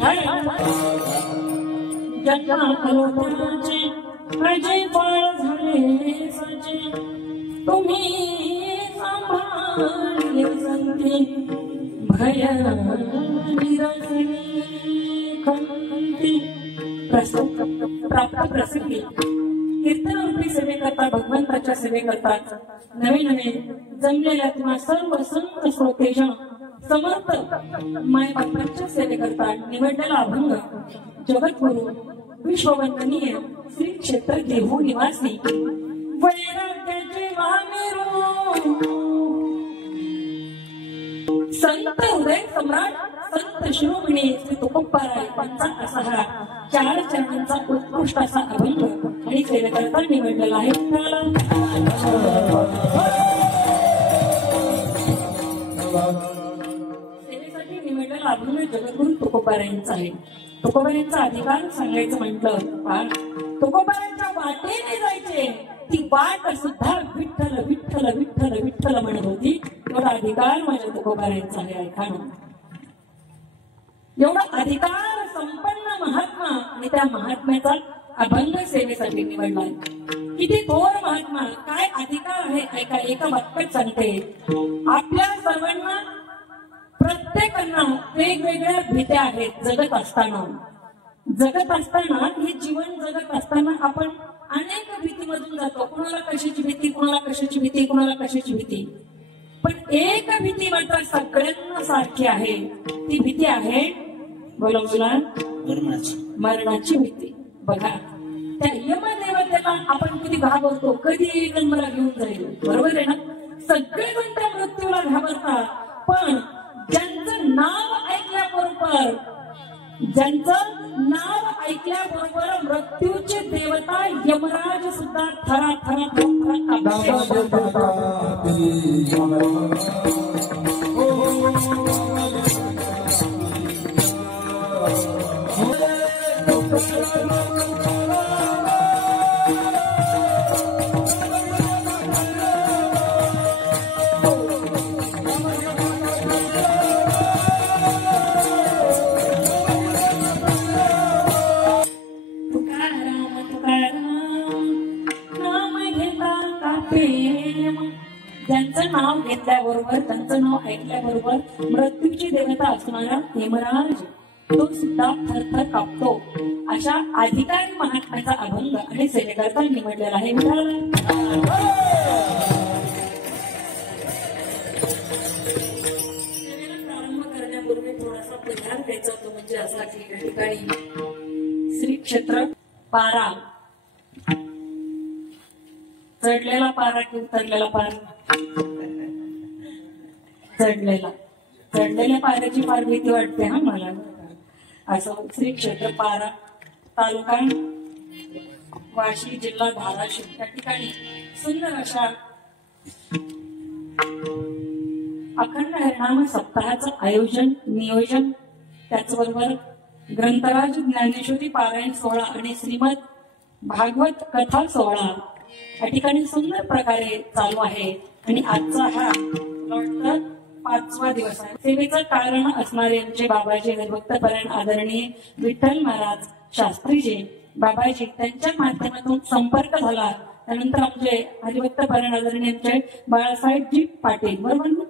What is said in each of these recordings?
विठ्ठल जन्माचे अजय फळ झाले सजे तुम्ही सांभाळले संते भय निरसनी खंती प्राप्त प्रसिद्धी कीर्तनरूपी सेवेकरता भगवंताच्या सेवेकरता नवे नवे जमलेल्या किंवा सर्व संत श्रोतेजन समर्थ माय बापांच्या सेवेकरता निवडलेला अभंग जगद्गुरु विश्ववंदनीय श्री क्षेत्र देहू निवासी वैराग्याचे महामेरू संत हृदय सम्राट संत शिरोमणी श्री तुकोबाराय यांचा असा हा 4 चरणांचा उत्कृष्ट असा अभंग आणि सेवेकरता निवडलेला आहे. सेवेसाठी निवडलेला अभंग जगद्गुरु तुकोबारायांचा आहे. तुकोबारायांचा अधिकार सांगायचं म्हटलं तुकोबारायांच्या वाटेने जायचे ती वाट सुद्धा विठ्ठल विठ्ठल विठ्ठल विठ्ठल म्हणत होती. एवढा अधिकार माझ्या तुकोबारायांचा आहे. ऐका ना, एवढा अधिकार संपन्न महात्मा आणि त्या महात्म्याचा अभंग सेवेसाठी निवडला. किती थोर महात्मा, काय अधिकार आहे ऐका. एका वाक्यात सांगते, आपल्या सर्वांना प्रत्येकांना वेगवेगळ्या भीत्या आहेत. जगत असताना हे जीवन जगत असताना आपण अनेक भीतीमधून जातो. कुणाला कशाची भीती, कुणाला कशाची भीती, कुणाला कशाची भीती. पण एक भीती मात्र सगळ्यांना सारखी आहे. ती भीती आहे, बोला मरणाची भीती. बघा, त्या यमदेवतेला आपण किती घाबरतो. कधी जन्माला घेऊन जाईल, बरोबर आहे ना. सगळेजण त्या मृत्यूला घाबरतात. पण ज्यांचं नाव ऐकल्याबरोबर मृत्यूचे देवता यमराज सुद्धा थरा थरा ज्यांचं नाव घेतल्याबरोबर, त्यांचं नाव ऐकल्याबरोबर मृत्यूची देवता असणारा यमराज तो सुद्धा थरथर कापतो. अशा अधिकारी महात्म्याचा अभंग आणि सेवेकरता निवडलेला आहे. सेवेला प्रारंभ करण्यापूर्वी थोडासा प्रचार द्यायचा होतो. म्हणजे असा की या ठिकाणी श्री क्षेत्र पारा, चढलेला पारा की उतरलेला पारा? चढलेल्या पाऱ्याची फार भीती वाटते हा मला. असं श्री क्षेत्र पारा, तालुका वाशी, जिल्हा धाराशिव त्या ठिकाणी सुंदर अशा अखंड हरिनाम सप्ताहाचं आयोजन नियोजन, त्याचबरोबर ग्रंथराज ज्ञानेश्वरी पारायण सोहळा आणि श्रीमद भागवत कथा सोहळा या ठिकाणी सुंदर प्रकारे चालू आहे. आणि आजचा हा 5वा दिवस आहे. सेवेचं कारण असणारे आमचे बाबाजी हरिभक्तपरायण आदरणीय विठ्ठल महाराज शास्त्रीजी बाबाजी त्यांच्या माध्यमातून संपर्क झाला. त्यानंतर आमचे हरिभक्तपरायण आदरणीय आमचे बाळासाहेबजी पाटील, बरोबर ना,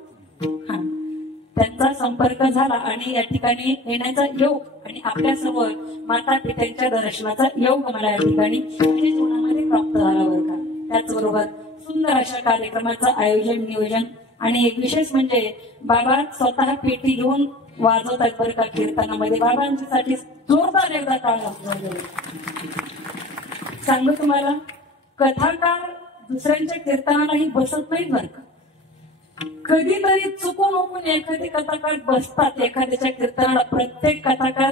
त्यांचा संपर्क झाला आणि या ठिकाणी येण्याचा योग आणि आपल्या सर्व माता पित्यांच्या दर्शनाचा योग मला या ठिकाणी जीवनामध्ये प्राप्त झाला बरं का. त्याचबरोबर सुंदर अशा कार्यक्रमाचं आयोजन नियोजन आणि एक विशेष म्हणजे बाबा स्वतः पेटी घेऊन वाजवतात बरं का कीर्तनामध्ये. बाबांच्यासाठी जोरदार एकदा टाळ सांगू तुम्हाला. कथाकार दुसऱ्यांच्या कीर्तनालाही बसत नाहीत बरं का. कधीतरी चुकून एखादी कथाकार बसतात एखाद्याच्या कीर्तनाला. प्रत्येक कथाकार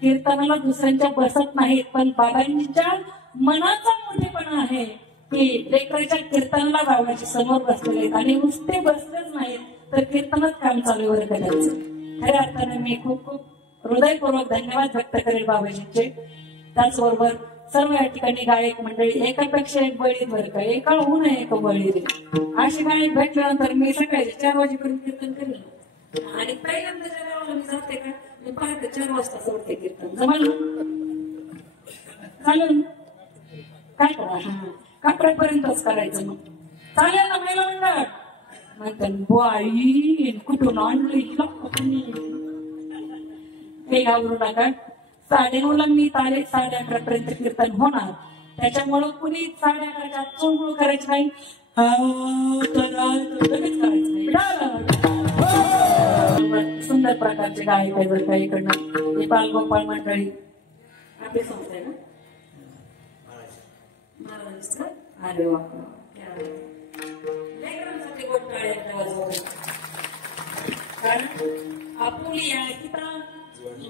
कीर्तनाला दुसऱ्यांच्या बसत नाहीत. पण बाबांच्या मनाचा मोठेपणा आहे की लेकराच्या कीर्तनाला बाबाच्या समोर बसलेले आहेत आणि नुसते बसलेच नाहीत तर कीर्तनात काम चालू वर करायचं. खऱ्या अर्थाने मी खूप खूप हृदयपूर्वक धन्यवाद व्यक्त करेल बाबाजींचे. त्याचबरोबर सर्व या ठिकाणी गायक मंडळी एकापेक्षा एक बळी बरं का. एका होऊ नये एक बळी रे. अशी गायक भेटल्यानंतर मी सकाळी 4 वाजेपर्यंत कीर्तन करेल. आणि पहिल्यांदा जेव्हा मी जाते का पहाटे 4 वाजता सोडते कीर्तन. जमल चालेल काय करा. काकड्यापर्यंतच करायचं मग चालेल ना महिला मंडळ म्हणतात. बाई कुठून आणलं हिला हे घाबरू नका. 9:30 मी 11:30 कीर्तन होणार. त्याच्यामुळं कुणी 11:30 चोळबुळ करायची नाही. लगेच करायचं नाही. सुंदर प्रकारचे गायक आहे बरं का इकडनं. हे बालगोपाळ मंडळी आपली संस्था आहे ना. अरे वा कारण आपुलिया पिता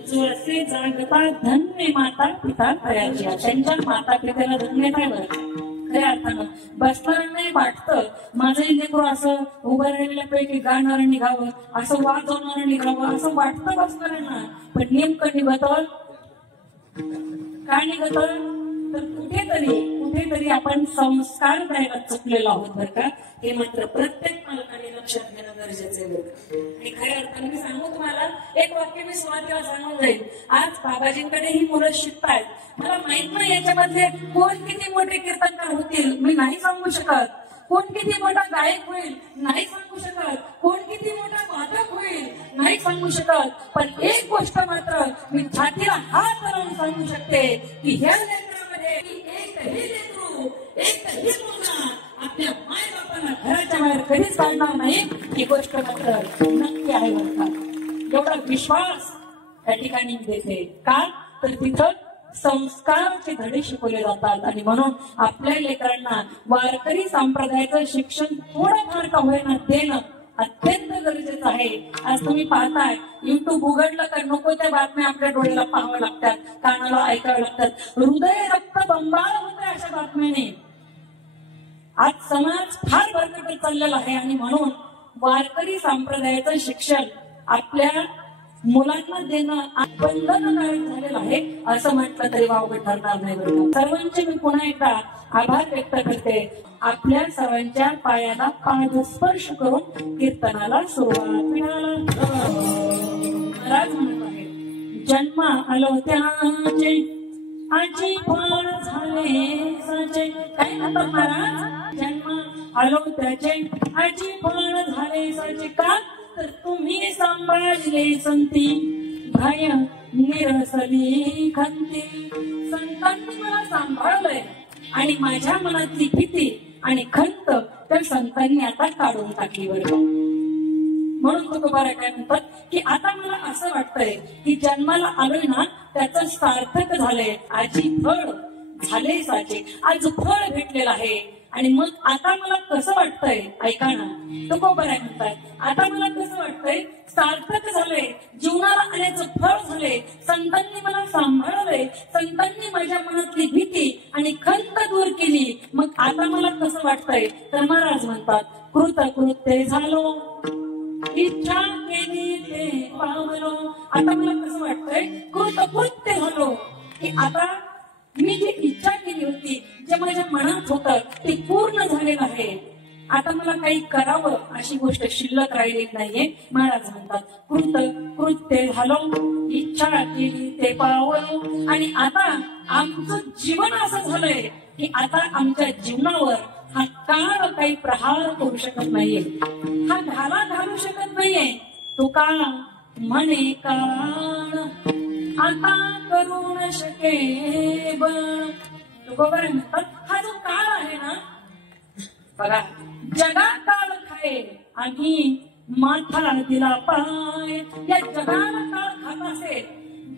जसे जागता धन्य माता पिता तयाची. त्यांच्या माता पित्याला धन्य काय बरं खऱ्या अर्थानं. बसणाऱ्यांनाही वाटतं माझंही लेकरू असं उभं राहिलेल्यापैकी गाणारं निघावं, असं वाजवणारं निघावं असं वाटतं बसणाऱ्यांना. पण नेमकं निघत काय निघत तर कुठेतरी आपण संस्कार द्यायला चुकलेलो आहोत बरं का. हे मात्र प्रत्येक पालकाने लक्षात घेणं गरजेचं आहे. आणि खऱ्या अर्थाने मी सांगू तुम्हाला एक वाक्य मी सुरुवातीला सांगून जाईल. आज बाबाजींकडे ही मुलं शिकतायत. मला माहित नाही याच्यामध्ये कोण किती मोठे कीर्तनकार होतील मी नाही सांगू शकत. कोण किती मोठा गायक होईल नाही सांगू शकत. कोण किती मोठा वादक होईल नाही सांगू शकत. पण एक गोष्ट मात्र मी छातीला हात लावून सांगू शकते की ह्या लेकरामध्ये एकही लेकरू एकही मुलगा आपल्या माय बापाला घराच्या बाहेर कधीच काढणार नाही ही गोष्ट मात्र नक्की आहे बरं का. एवढा विश्वास त्या ठिकाणी देते का तर तिथं संस्काराचे धडे शिकवले जातात. आणि म्हणून आपल्या लेकरांना वारकरी संप्रदायाचं शिक्षण थोडंफार का होईना देणं अत्यंत गरजेचं आहे. आज तुम्ही पाहताय युट्यूब उघडलं का नको त्या बातम्या आपल्या डोळ्याला पाहाव्या लागतात, कानाला ऐकाव्या लागतात. हृदय रक्त बंबाळ होते अशा बातम्याने. आज समाज फार भरकटत चाललेला आहे. आणि म्हणून वारकरी संप्रदायाचं शिक्षण आपल्या मुलांना देणं बंधनकारक झालेलं आहे असं म्हटलं तरी वावगं ठरणार नाही बरं. सर्वांचे मी पुन्हा एकदा आभार व्यक्त करते. आपल्या सर्वांच्या पायाला पादस्पर्श करून कीर्तनाला सुरुवात महाराज म्हणत आहे. जन्म आलो त्याचे आजी फळ झाले साचे. काय म्हणतात महाराज. जन्म आलो त्याचे आजी फळ झाले साचे. का तर तुम्ही सांभाळले संती भय निरसली खंती. संतांनी मला सांभाळलंय आणि माझ्या मनातली भीती आणि खंत त्या संतांनी आता काढून टाकली बरं. म्हणून तुकोबारा काय म्हणतात की आता मला असं वाटतंय की जन्माला आलोय ना त्याचं सार्थक झालंय. आजी फळ झाले साचे. आज फळ भेटलेलं आहे. आणि मग आता मला कसं वाटतंय ऐका ना. तुकोबारा म्हणतात आता मला कसं वाटतंय सार्थक झालंय. जीवनाला आल्याचं फळ झालंय. संतांनी मला सांभाळलंय. संतांनी माझ्या मनातली भीती आणि खंत दूर केली. मग आता मला कसं वाटतंय तर महाराज म्हणतात कृतकृत्य झालो इच्छा केली ते पावलो. आता मला कसं वाटतंय कृतकृत्य झालो की आता मी जी इच्छा केली होती जे माझ्या मनात होतं ते पूर्ण झालेलं आहे. आता मला काही करावं अशी गोष्ट शिल्लक राहिली नाहीये. महाराज म्हणतात कृत्य झालो इच्छा केली ते पावलो. आणि आता आमचं जीवन असं झालंय की आता आमच्या जीवनावर हा काळ काही प्रहार करू शकत नाहीये. हा घाला घालू शकत नाहीये. तो का म्हणे काळ आता करू न शके बरं म्हणतात. हा जो काळ आहे ना बघा जगा काळ खाय आणि माथा दिला पाय. या जगाला काळ खात असेल,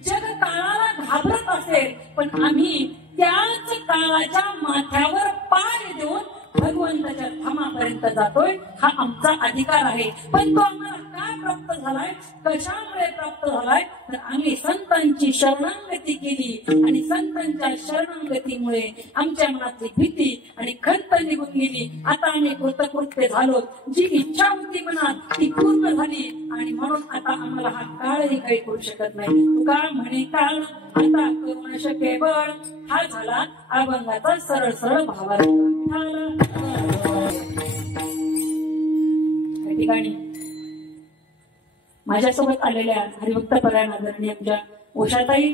जग काळाला घाबरत असेल, पण आम्ही त्याच काळाच्या माथ्यावर पाय देऊन भगवंताच्या धामापर्यंत जातोय. हा आमचा अधिकार आहे. पण तो आम्हाला काय प्राप्त झालाय कशामुळे प्राप्त झालाय तर आम्ही संतांची शरणागती केली आणि संतांच्या शरणागतीमुळे आमच्या मनातली भीती आणि खंत निघून गेली. आता आम्ही कृतकृत्य झालो. जी इच्छा होती मनात ती पूर्ण झाली आणि म्हणून आता आम्हाला हा काळही काही करू शकत नाही. तुका म्हणे काळ आता करू न शके बळ. हा झाला अभंगाचा सरळ सरळ भावार्थ. ठिकाणी माझ्यासोबत आलेल्या हरिभक्त परायण आदरणीय आमच्या उषाताई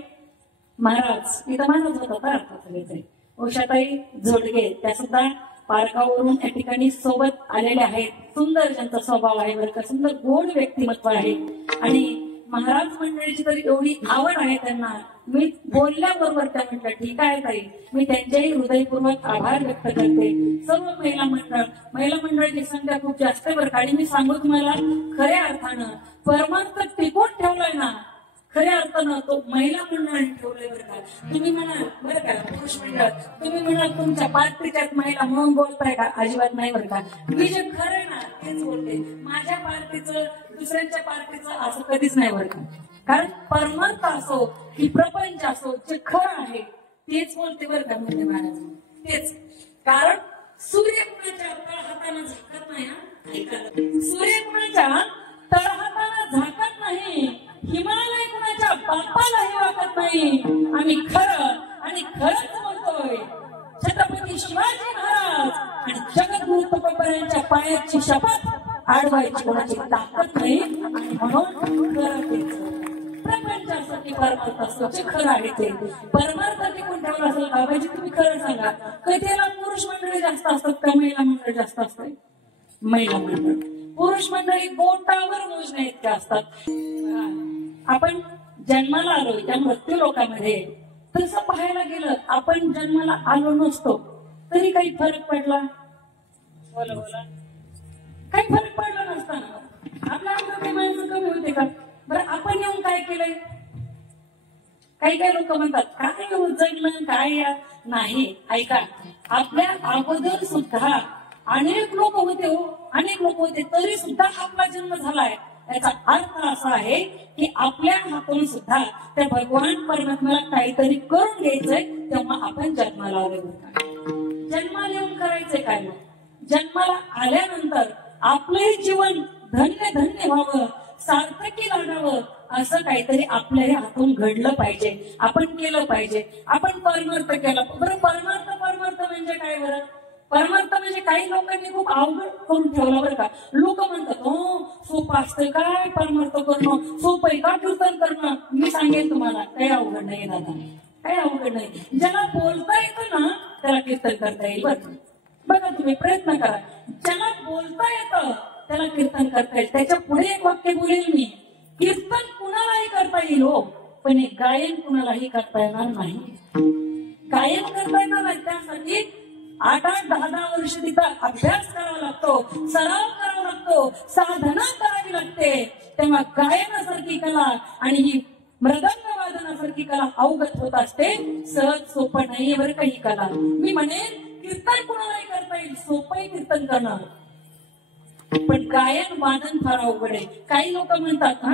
महाराज, इथं महाराज होता सगळेचे, उषाताई झोडगे, त्या सुद्धा पारगाववरून या ठिकाणी सोबत आलेल्या आहेत. सुंदर त्यांचा स्वभाव आहे बरं का, सुंदर गोड व्यक्तिमत्व आहे. आणि महाराज मंडळीची तर एवढी आवड आहे त्यांना. मी बोलल्याबरोबर त्या म्हटलं ठीक आहे ताई, मी त्यांच्याही हृदयपूर्वक आभार व्यक्त करते. सर्व महिला मंडळाची संख्या खूप जास्त आहे बरं का. आणि मी सांगू तुम्हाला, खऱ्या अर्थानं परमार्थ टिकून ठेवलाय ना, खऱ्या अर्थानं तो महिला मंडळाने ठेवलंय बरं का. तुम्ही म्हणाल बरं का पुरुष मंडळ, तुम्ही म्हणाल तुमच्या पार्टीच्यात महिला म्हणून बोलताय का, अजिबात नाही बरं का. मी जे खरं ना तेच बोलते. माझ्या पार्टीचं दुसऱ्यांच्या पार्टीचं असं कधीच नाही बरं का. कारण परमार्थ असो की प्रपंच असो, जे खरं आहे तेच बोलते बरं का म्हणजे महाराज, तेच. कारण सूर्य कुणाच्या तळहातानं झाकत नाही ना, सूर्य कुणाच्या तळहातानं झाकत नाही, हिमालय कुणाच्या बापालाही वाकत नाही. आम्ही खरं आणि खरंच बोलतोय. छत्रपती शिवाजी महाराज आणि जगद्गुरु तुकोबारायांच्या पायाची शपथ आडवायची कोणाची ताकद नाही. आणि म्हणून खरं प्रपंचासाठी परमार्थ असतो, जे खरं आहे ते परमार्थ टिकून ठेवला असेल. बाबाजी तुम्ही खरं सांगा, कधीला पुरुष मंडळी जास्त असतात का महिला मंडळ जास्त असतात? महिला मंडळ. पुरुष मंडळी बोटावर मोजण्या इतक्या असतात. आपण जन्माला आलोय त्या मृत्यू लोकांमध्ये, तसं पाहायला गेलं आपण जन्माला आलो नसतो तरी काही फरक पडला? बोला बोला, काही फरक पडला नसताना आपल्या अंगात माणसं कमी होते का बरं? आपण येऊन काय केलंय? काही काही लोक म्हणतात काय जगणं काय नाही. ऐका, आपल्या अगोदर सुद्धा अनेक लोक होते हो, अनेक लोक होते, तरी सुद्धा आपला जन्म झालाय. याचा अर्थ असा आहे की आपल्या हातून सुद्धा त्या भगवान परमात्म्याला काहीतरी करून घ्यायचंय, तेव्हा आपण जन्माला आलोय. जन्माला येऊन करायचंय काय? जन्माला आल्यानंतर आपलंही जीवन धन्य धन्य व्हावं, सार्थकी लागावं, असं काहीतरी आपल्या हातून घडलं पाहिजे, आपण केलं पाहिजे. आपण परमार्थ केला बरं. परमार्थ म्हणजे काय बरं? परमार्थ म्हणजे काही लोकांनी खूप अवघड करून ठेवला बरं का. लोक म्हणतात हो सोपं असतं काय परमार्थ करणं, सोपं आहे का कीर्तन करणं? मी सांगेन तुम्हाला काही अवघड नाही दादा, काही अवघड नाही. ज्याला बोलता येतं ना त्याला कीर्तन करता येईल बरं. बघा तुम्ही प्रयत्न करा, ज्याला बोलता येतं त्याला कीर्तन करता येईल. त्याच्या पुढे एक वाक्य बोलेल मी, कीर्तन कुणालाही करता येईल हो, पण हे गायन कुणालाही करता येणार नाही. गायन करता येणार नाही, त्यासाठी 8-8, 10-10 वर्ष तिथं अभ्यास करावा लागतो, सराव करावा लागतो, साधना करावी लागते. तेव्हा गायनासारखी कला आणि ही मृदंग वादनासारखी कला अवगत होत असते. सहज सोपं नाहीये बरं का ही कला. मी म्हणेन कीर्तन कुणालाही करता येईल, सोपंही कीर्तन करणं, पण गायन वादन फार अवघड आहे. काही लोक म्हणतात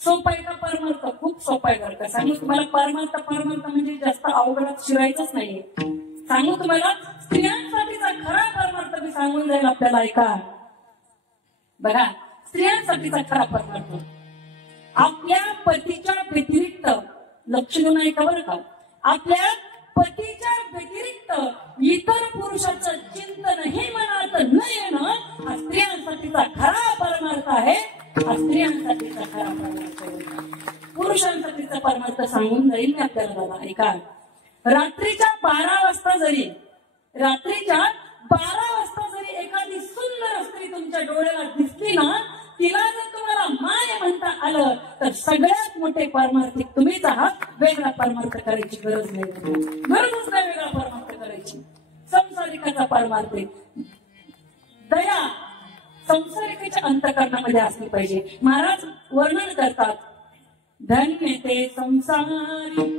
सोपं आहे का परमार्थ? खूप सोपं आहे बरं का. सांगू तुम्हाला, परमार्थ म्हणजे जास्त अवघडात शिरायचंच नाहीये. सांगू तुम्हाला, स्त्रियांसाठीचा खरा परमार्थ मी सांगून जाईल आपल्याला. ऐका बघा, स्त्रियांसाठीचा खरा परमार्थ आपल्या पतीच्या व्यतिरिक्त, लक्ष देऊन ऐका बरं का, आपल्या पतीच्या व्यतिरिक्त इतर पुरुषाचं चिंतनही मनात न येणं हा स्त्रियांसाठीचा खरा परमार्थ आहे. हा स्त्रियांसाठीचा खरा परमार्थ आहे. पुरुषांसाठीचा परमार्थ सांगून जाईल मी आपल्याला दादा. ऐका, रात्रीच्या 12 वाजता जरी एखादी सुंदर स्त्री तुमच्या डोळ्याला दिसली ना, तिला जर तुम्हाला माय म्हणता आलं तर सगळ्यात मोठे परमार्थिक तुम्हीच आहात. वेगळा परमार्थ करायची गरज नाही, गरजच नाही वेगळा परमार्थ करायची. संसारिकाचा परमार्थ दया संसारिकाच्या अंतःकरणामध्ये असली पाहिजे. महाराज वर्णन करतात, धन्य ते संसारी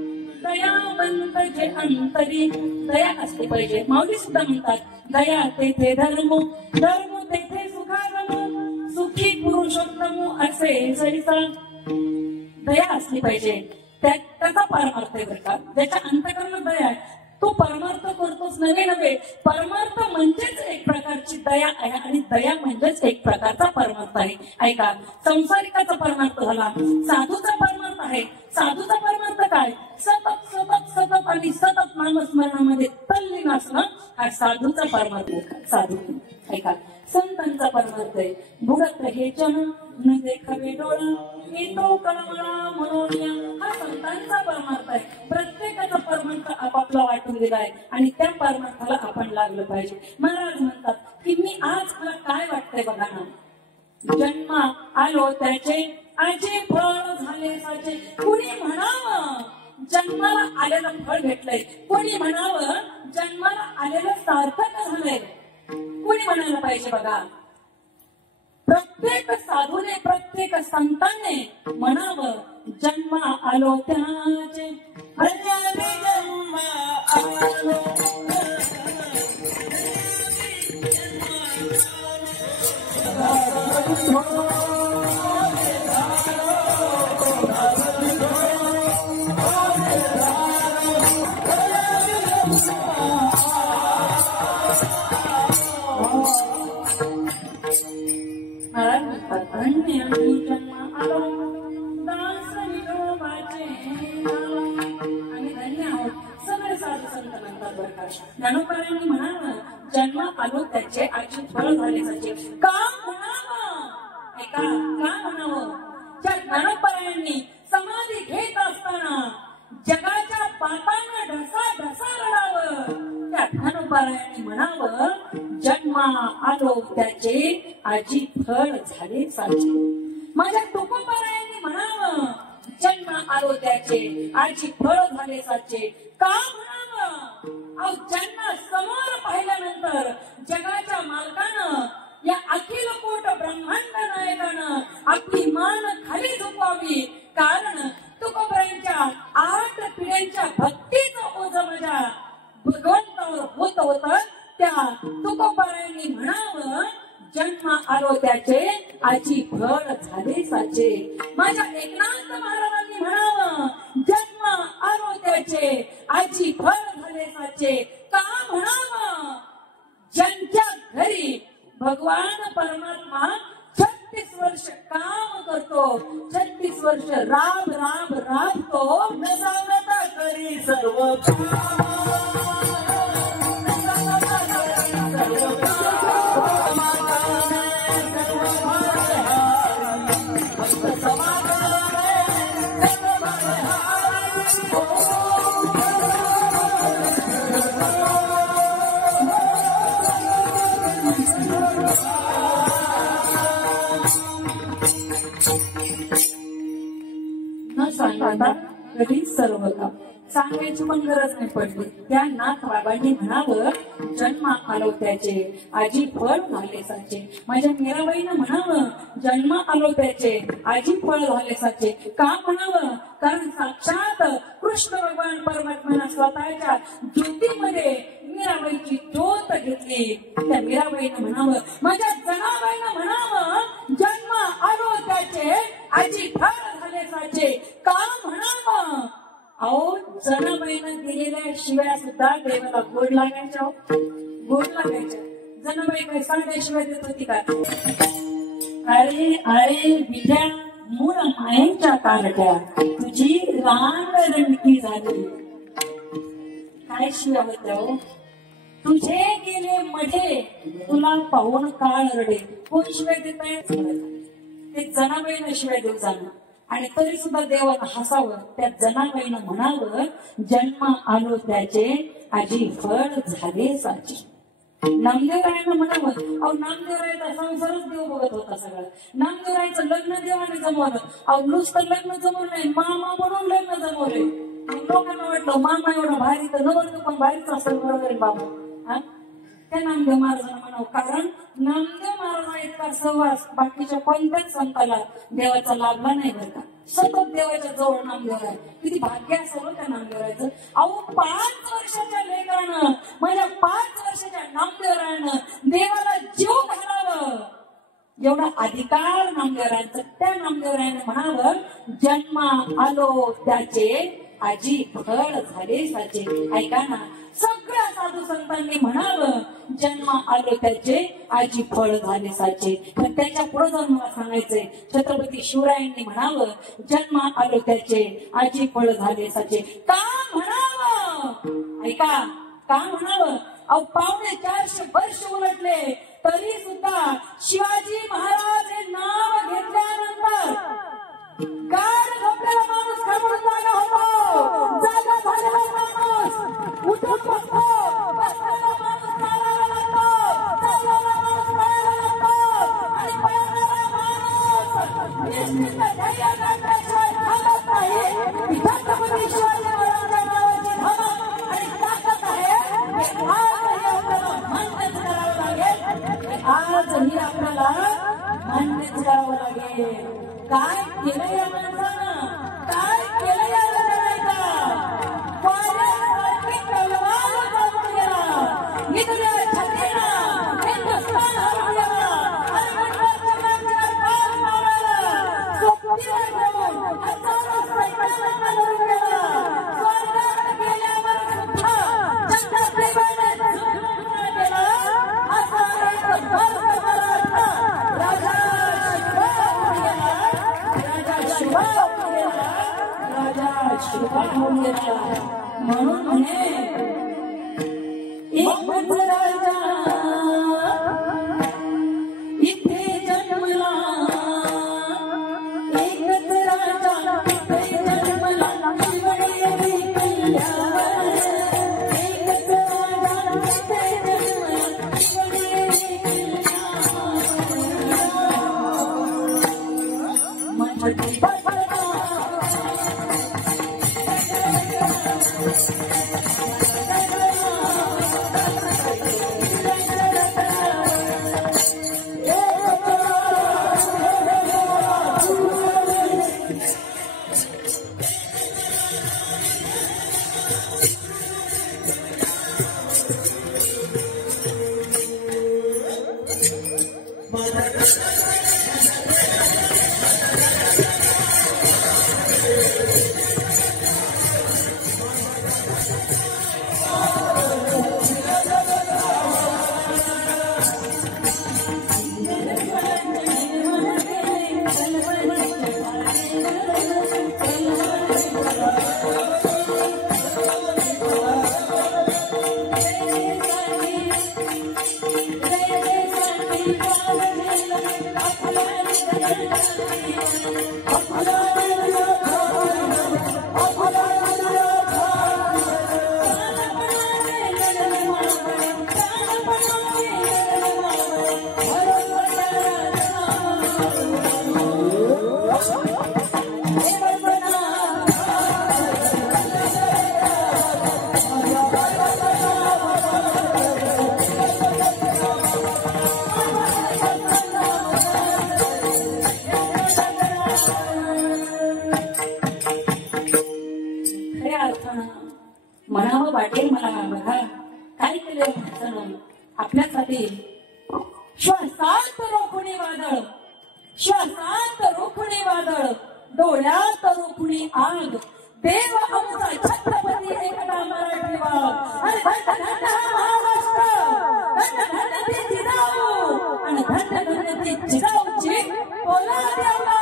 दयावंत जे अंतरी. दया असली पाहिजे. माऊली सुद्धा म्हणतात, दया तेथे धर्म, धर्म तेथे सुखागम, सुखी पुरुषोत्तम असे सरिता. दया असली पाहिजे, त्याचा परमार्थ आहे बरं का. ज्याच्या अंतःकरणात दया आहे तो परमार्थ करतोच नव्हे. परमार्थ म्हणजेच एक प्रकारची दया आहे आणि दया म्हणजेच एक प्रकारचा परमार्थ आहे. ऐका, संसारिकाचा परमार्थ झाला, साधूचा परमार्थ आहे. साधूचा परमार्थ काय? सतत सतत सतत आणि सतत नामस्मरणामध्ये तल्लीन असणं हा साधूचा परमार्थ आहे. साधू ऐका, संतांचा परमार्थ आहे, बुडत हे जन न देखावे डोळा येतो कळमळा म्हणून हा संतांचा परमार्थ आहे. प्रत्येकाचा परमार्थ आपापला वाटून दिलाय आणि त्या परमार्थाला आपण लागलं पाहिजे. महाराज म्हणतात की मी आज मला काय वाटतंय बघा ना, जन्म आलो त्याचे आजी फळ झाले साचे. कुणी म्हणावं जन्माला आलेलं फळ भेटलंय, कोणी म्हणावं जन्माला आलेलं सार्थक झालंय. कोणी म्हणायला पाहिजे बघा, प्रत्येक साधूने प्रत्येक संतांने म्हणावं जन्म आलो त्याचे जन्म आलो ज्ञानोबारांनी म्हणावं जन्म आलो त्याचे आजी फळ झाले साचे. का म्हणावं ऐका, का म्हणावं? त्या ज्ञानोबारांनी समाधी घेत असताना जगाच्या पापांना ढसा ढसा रडावं. त्या ज्ञानोबारांनी म्हणावं जन्म आलो त्याचे आजी फळ झाले साचे. माझ्या तुकोबारायांनी म्हणावं जन्म आलो त्याचे आजी फळ झाले साचे. का म्हणावं? जन्म समोर पाहिल्यानंतर जगाच्या मालकानं या अखिल कोट ब्रह्मांड नायकानं आपली मान खाली झुकवावी. कारण तुकोबारांच्या 8 पिढ्यांच्या भक्तीचं ओझ माझ्या भगवंतावर होत होत. त्या तुकोबारांनी म्हणावं जन्म आलो त्याचे आजी फळ झाले साचे. माझ्या एकनाथ महाराजांनी म्हणावं जन्म आलो त्याचे आजी फळ झाले साचे. का म्हणावं? ज्यांच्या घरी भगवान परमात्मा 36 वर्ष काम करतो, 36 वर्ष राब राब राबतो, नसावता करी सर्व कधी सर्व काम सांगायची पण गरज नाही पडली. त्या नाथ बाबांनी म्हणावं जन्म आलो त्याचे आजी फळ झाले साचे. माझ्या मीराबाईनं म्हणावं जन्म आलो त्याचे आजी फळ झाले साचे. का म्हणावं? कारण साक्षात कृष्ण भगवान परमात्म्यानं स्वतःच्या ज्योतीमध्ये मीराबाईची ज्योत घेतली. त्या मीराबाईनं म्हणावं माझ्या जनाबाईनं म्हणावं जन्म आलो त्याचे आजी फळ झाले साचे. का म्हणावं? अहो जनाबाईनं दिलेल्या शिव्या सुद्धा देवाला गोड लागायच्या, गोड लागायच्या. जनाबाई काय साध्या शिव्या देत होती का? अरे अरे विद्या मूळ मायेच्या कारट्या तुझी रांग रंगती झाली. काय शिव्या होत्या हो? तुझे गेले मढे तुला पाहून काळ रडे. कोण शिवाय देत आहे? ते जनाबाईनं शिवाय देऊ जाणं. आणि तरी सुद्धा देवाला हसावं. त्या जनाबाईनं म्हणावं जन्म आलो त्याचे आजी फळ झाले साचे. नामदेवरायांना म्हणावं अहो नामदेवरायचा संसारच देव बघत होता सगळं. नामदेवरायचं लग्न देवाने जमवलं. अहो नुसतं लग्न जमवलं नाही, मामा म्हणून लग्न जमवले. लोकांना वाटलं मामा एवढा भारी तर नवरतो पण भारीच असेल बरोबर आहे बाबा. हा त्या नामदेव महाराजांना म्हणावं कारण नामदेव महाराजा इतका सहवास बाकीच्या कोणत्याच संताला देवाचा लाभला नाही बरं का. सतत देवाच्या जवळ नामदेव आहे. किती भाग्य असेल त्या नामदेवरायचं. अहो 5 वर्षाच्या लेकरानं माझ्या 5 वर्षाच्या नामदेवरायानं देवाला जीव घालावं एवढा अधिकार नामदेवरायांचा. त्या नामदेवरायानं म्हणावं जन्म आलो त्याचे आजी फळ झाले साचे. ऐका ना सगळ्या साधू संतांनी म्हणावं जन्म आलो त्याचे आजी फळ झाले साचे. पण त्याच्या पुढे जाऊन मला सांगायचंय छत्रपती शिवरायांनी म्हणावं जन्म आलो त्याचे आजी फळ झाले साचे. का म्हणावं? ऐका का म्हणावं? अहो 450 वर्ष उलटले तरी सुद्धा शिवाजी महाराज हे नाव घेतल्यानंतर गाड झोपलेला माणूस खरबडून जागा होतो, जागा झालेला माणूस उठून बसतो, बसलेला माणूस चालायला लागतो, चाललेला माणूस पळायला लागतो आणि पळणारा माणूस निश्चित ध्येय गाठल्याशिवाय थांबत नाही. छत्रपती शिवाजी महाराजांच्या नावाची धमक आणि ताकद आहे हे आजही आपल्याला मान्यच करावं लागेल, आजही आपल्याला मान्यच करावं लागेल. काय केलं या माणसानं, काय केलं या लढाईचा, वाऱ्यासारखी तलवार चालून गेला, इथल्या छत्रीनं हिंदुस्थान हरवून गेला आणि मुघलांच्या मागच्या काल मारायला सोबतीला घेऊन हजारो सैन्याला लढून गेला. स्वर्गात गेल्यावर सुद्धा चंद्रप्रभेने झुंजून गेला असा एक भक्त मराठा राजा होऊन गेला. म्हणून म्हणे एकच राजा इथे जन्मला, एकच राजा इथे जन्मला, शिवनेरी किल्ल्यावर एकच राजा इथे जन्मला, शिवनेरी किल्ल्यावर म्हणजे म्हणावं वाटेल मला. बघा काय केलं माणसानं आपल्यासाठी. श्वासात रोखणे वादळ, श्वासात रोखणे वादळ, डोळ्यात रोखणे आग, देव आमचा छत्रपती एकदा मराठी वाघ. आणि धन्य धन्य हा महाराष्ट्र, धन्य धन्य ती जिजाऊ आणि धन्य धन्य ती जिजाऊची पोलाद देवा.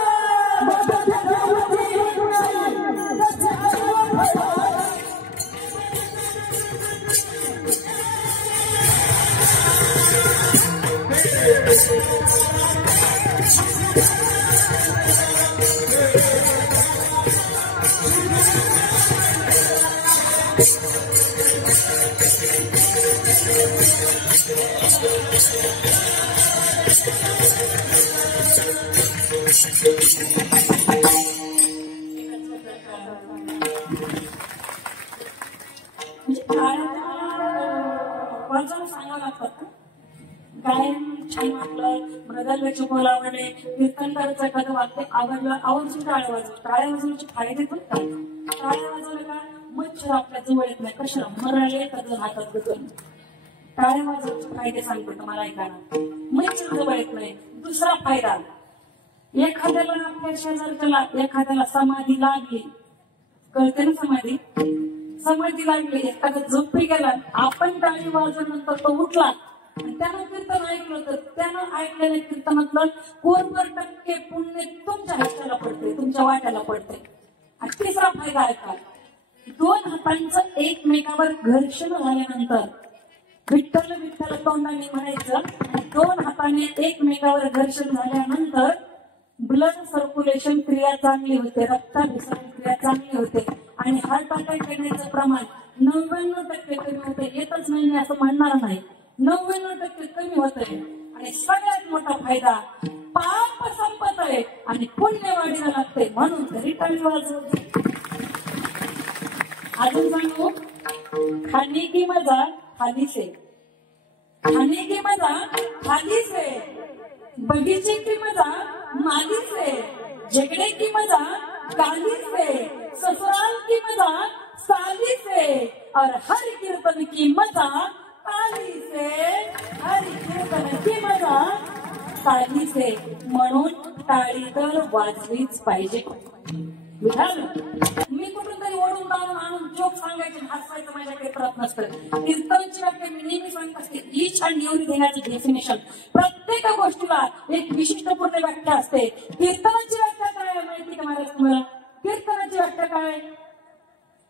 वरजाऊन सांगावं लागतात. गायन छान वाटलं, मृदंगाची बोल आवडले, कीर्तनकाराचं एखादं वाक्य आवडलं, आवर्जून टाळ्या वाजवलं. टाळ्या वाजवण्याचे फायदे पण काय? टाळ्या वाजवलं का मच्छर आपल्या जवळ येत नाही. कशाला मराले एखादं हातात घेऊन टाळ्या वाजवण्याचे फायदे सांगतो तुम्हाला ऐकायला. मच्छर जवळ येत नाही. दुसरा फायदा, एखाद्याला आपल्या शेजारच्याला एखाद्याला समाधी लागली, कळते ना समाधी, समाधी लागली, एखादा झोपी गेला, आपण टाळी वाजवल्यानंतर तो उठला आणि त्यानं कीर्तन ऐकलं तर त्यानं ऐकलेल्या कीर्तनातलं 1% पुण्य तुमच्या हाताला पडते, तुमच्या वाट्याला पडते. आणि तिसरा फायदा आहे का, दोन हातांचं एकमेकावर घर्षण झाल्यानंतर विठ्ठल विठ्ठल तोंडाने म्हणायचं दोन हाताने एकमेकावर घर्षण झाल्यानंतर ब्लड सर्क्युलेशन क्रिया चांगली होते, रक्ताभिसरण क्रिया चांगली होते आणि हार्ट अटॅक येण्याचं प्रमाण 99% कमी होते. येतच नाही मी असं म्हणणार नाही, 99% कमी होतंय. आणि सगळ्यात मोठा फायदा, पाप संपत आहे आणि पुण्य वाढीला लागते. म्हणून घरी टाळी वाजवते. अजून सांगू, खाने की मजा थाली से, खाने की मजा थाली से, बगीचे की मजा माली से, झगड़े की मजा गाली से, ससुराल की मजा साली से, और हर कीर्तन की मजा ताली से, हर कीर्तन की मजा ताली से. म्हणून टाळी तर वाजलीच पाहिजे. मी कुठून तरी ओढून जाऊन आणून जोक सांगायचे हसवायचं माझ्याकडे प्रयत्न नसतं. कीर्तनची व्याख्या मी नेहमी सांगत असते, ईच अँड एव्हरीथिंग डेफिनेशन. प्रत्येक गोष्टीला एक विशिष्टपूर्ण व्याख्या असते. कीर्तनाची व्याख्या काय आहे माहिती का महाराज तुम्हाला? कीर्तनाची व्याख्या काय?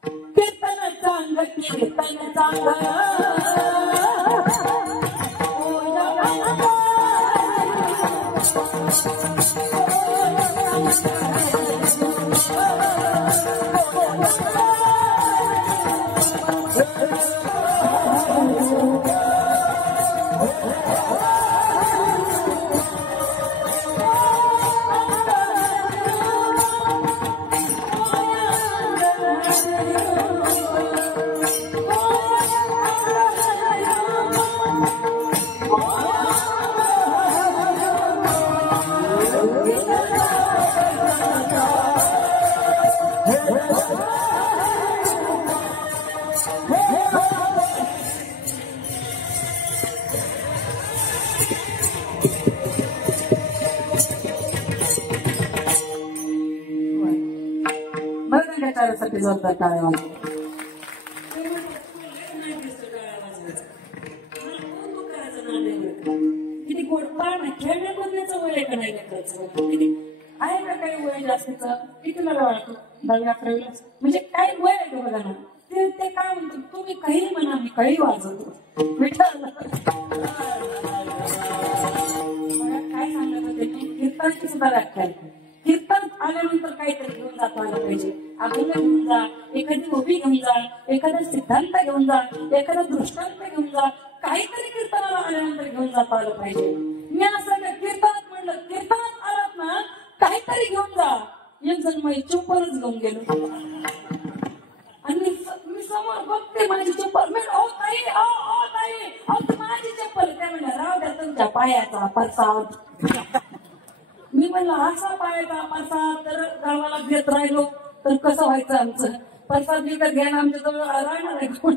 कीर्तन चांग, कीर्तन चांग, त्याच्यासाठी जबाबदार टाळ्या वाजवतात. किती गोडपाळ ना खेळण्या बोलण्याचं वय आहे का नाही लेकराचं? किती आहे का काही वय जास्तीचं? किती मला वाटतं 10-11 म्हणजे काय वय आहे का बघा ना. ते काय म्हणतो, तुम्ही काही म्हणा मी काही वाजवतो. विठ्ठल काय सांगत होते मी, कीर्तनाची सुद्धा व्याख्या. कीर्तन आल्यानंतर काहीतरी घेऊन जाता आलं पाहिजे. अभंग घेऊन जा, एखादी उभी घेऊन जा, एखादा सिद्धांत घेऊन जा, एखादा दृष्टांत घेऊन जा, काहीतरी कीर्तनाला आल्यानंतर घेऊन जाता आलं पाहिजे. मी असं का कीर्तनात म्हणलं, कीर्तनात आलात ना काहीतरी घेऊन जा. एक जण माझी चप्पलच घेऊन गेलो आणि मी समोर बघते माझी चप्पल. मी ओ ताई, ओ ताई, ओ माझी चप्पल. त्या म्हणल्या राव द्या तुमच्या पायाचा परसाद. मी म्हणलं असा पायाचा प्रसाद तर गावाला घेत राहिलो तर कसं व्हायचं आमचं? प्रसाद विकत घ्यायला आमच्या जवळ राहणार आहे कोण?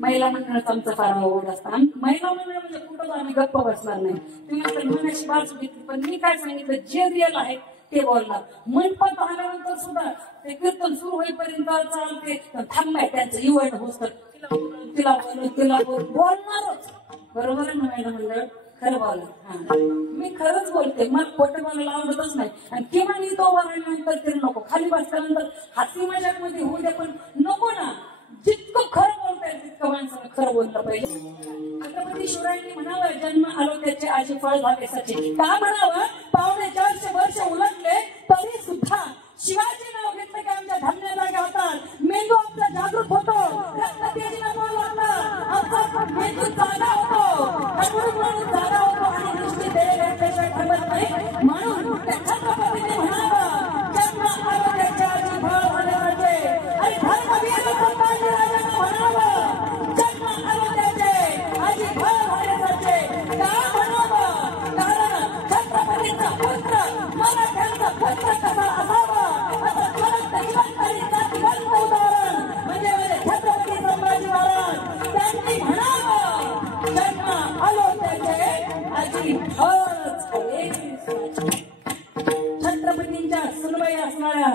महिला मंडळाचा आमचा फार आवड असता. महिला मंडळ म्हणजे कुठं आम्ही गप्प बसणार नाही. तुम्ही मनाची बाजू घेतली, पण मी काय सांगितलं जे रिअल आहे ते बोलणार. मंडपात आल्यानंतर सुद्धा ते कीर्तन सुरू होईपर्यंत चालते थांबाय त्यांचं इव्हेंट होतं. तिला बोलणारच. बरोबर आहे म्हणायला म्हणलं खरं बोला. मी खरंच बोलते, मला खोटं बोलायला आवडतच नाही. आणि किमान तो बोलल्यानंतर तरी नको, खाली बसल्यानंतर हाती मजाक मध्ये होऊ दे पण नको ना. जितकं खरं बोलता येईल तितकं माणसानं खरं बोललं पाहिजे. छत्रपती शिवरायांनी म्हणावं जन्म आलो त्याचे आजी फळ झालेसाचे. का म्हणावं? 450 वर्ष उलटले तरी सुद्धा शिवाजी नाव घेतलं की आमच्या धान्य जागा होतात, मेंदू आमचा जागृत होतो, रक्ततेजीला बोल लागतं, आमचा मेंदू जागा होतो, म्हणून जागा होतो आणि दृष्टी देण्याशिवाय ठरवत नाही. म्हणून त्या छत्रपतीने म्हणावं जन्म आलो त्याच्या आजी फळ झालेसाचे. आणि धर्मवीर संभाजी राजांना म्हणावं जन्म आलो त्याचे आजी फळ झालेसाचे. का म्हणावं? कारण छत्रपतीचा पुत्र मराठ्यांचा पुत्र कसा असावा म्हणजे छत्रपती संभाजी महाराज त्यांनी म्हणावं जन्म आलो त्याचे आजी छत्रपतींच्या सुनबाई असणाऱ्या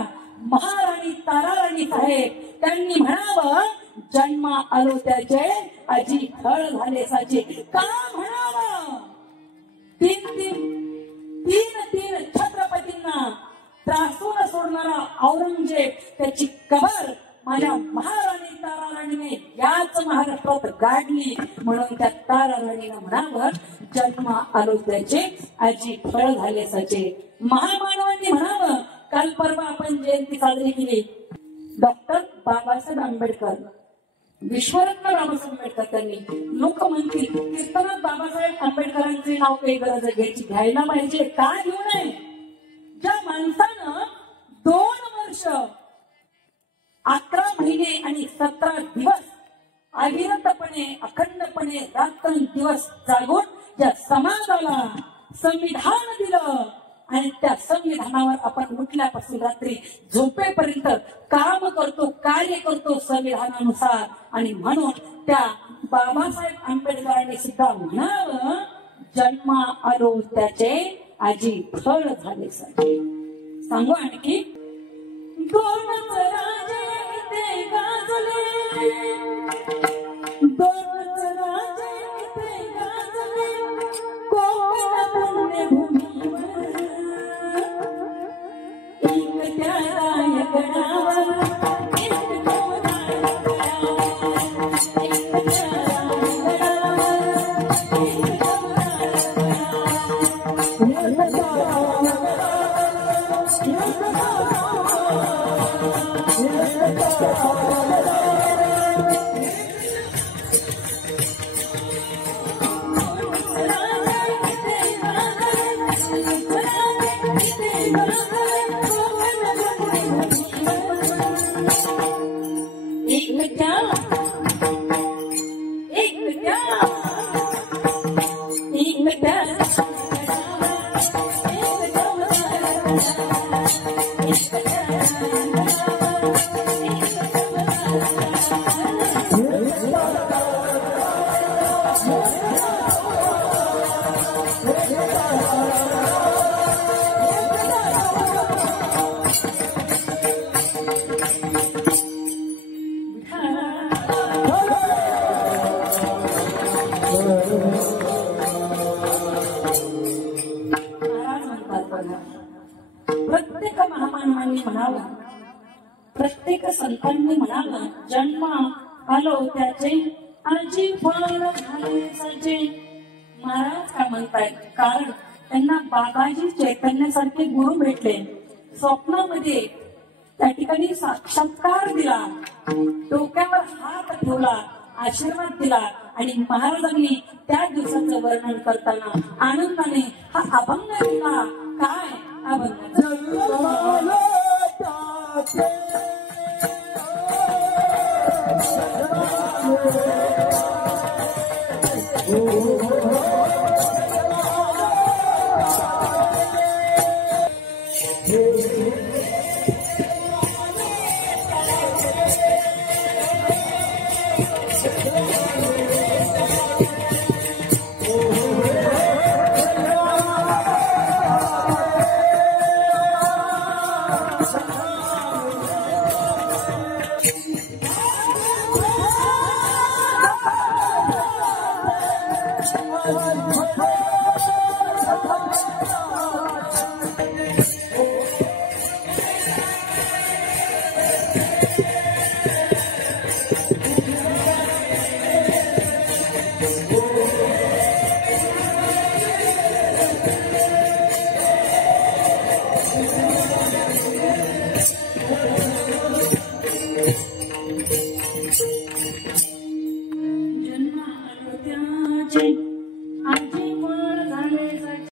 महाराणी ताराराणी साहेब त्यांनी म्हणावं जन्म आलो त्याचे आजी फळ झाले साचे. का म्हणावं? तीन छत्रपतींना त्रासून सोडणारा औरंगजेब त्याची कबर माझ्या महाराणी ताराराणीने याच महाराष्ट्रात गाडली, म्हणून त्या ताराराणीला म्हणावं जन्म आलो त्याचे आजी फळ झाले साचे. महामानवांनी म्हणावं, काल परवा आपण जयंती साजरी केली. डॉक्टर बाबासाहेब आंबेडकर, विश्वरत्न बाबासाहेब आंबेडकर. त्यांनी लोक म्हणतील कीर्तनात बाबासाहेब आंबेडकरांचे नाव काही गरज घ्यायची, घ्यायला पाहिजे, का घेऊ नये? ज्या माणसानं 2 वर्ष 11 महिने आणि 17 दिवस अविरतपणे अखंडपणे रात्रंदिवस जागून ज्या समाजाला संविधान दिलं आणि त्या संविधानावर आपण उठल्यापासून रात्री झोपेपर्यंत काम करतो, कार्य करतो संविधानानुसार. आणि म्हणून त्या बाबासाहेब आंबेडकरांनी सुद्धा म्हणावं जन्म आलो त्याचे आजी फळ झाले साचे. सांगू आणखी. दोनच राजे ते गाजले, दोनच राजे ते गाजले कोकण पुण्यभूमीवर, एक त्या रायगडावर एक कोणाला गडावर, एक त्या रायगडावर एक प्रत्येक महामानवांनी म्हणावं, प्रत्येक संतांनी म्हणावं जन्म आलो त्याचे आजी फळ झाले साचे. महाराज काय म्हणतायत? कारण त्यांना बाबाजी चैतन्यासारखे गुरु भेटले, स्वप्नामध्ये त्या ठिकाणी साक्षात्कार दिला, डोक्यावर हात ठेवला, आशीर्वाद दिला. आणि महाराजांनी त्या दिवसाचं वर्णन करताना आनंदाने हा अभंग दिला. काय अभंग? जन्म आलो त्याचे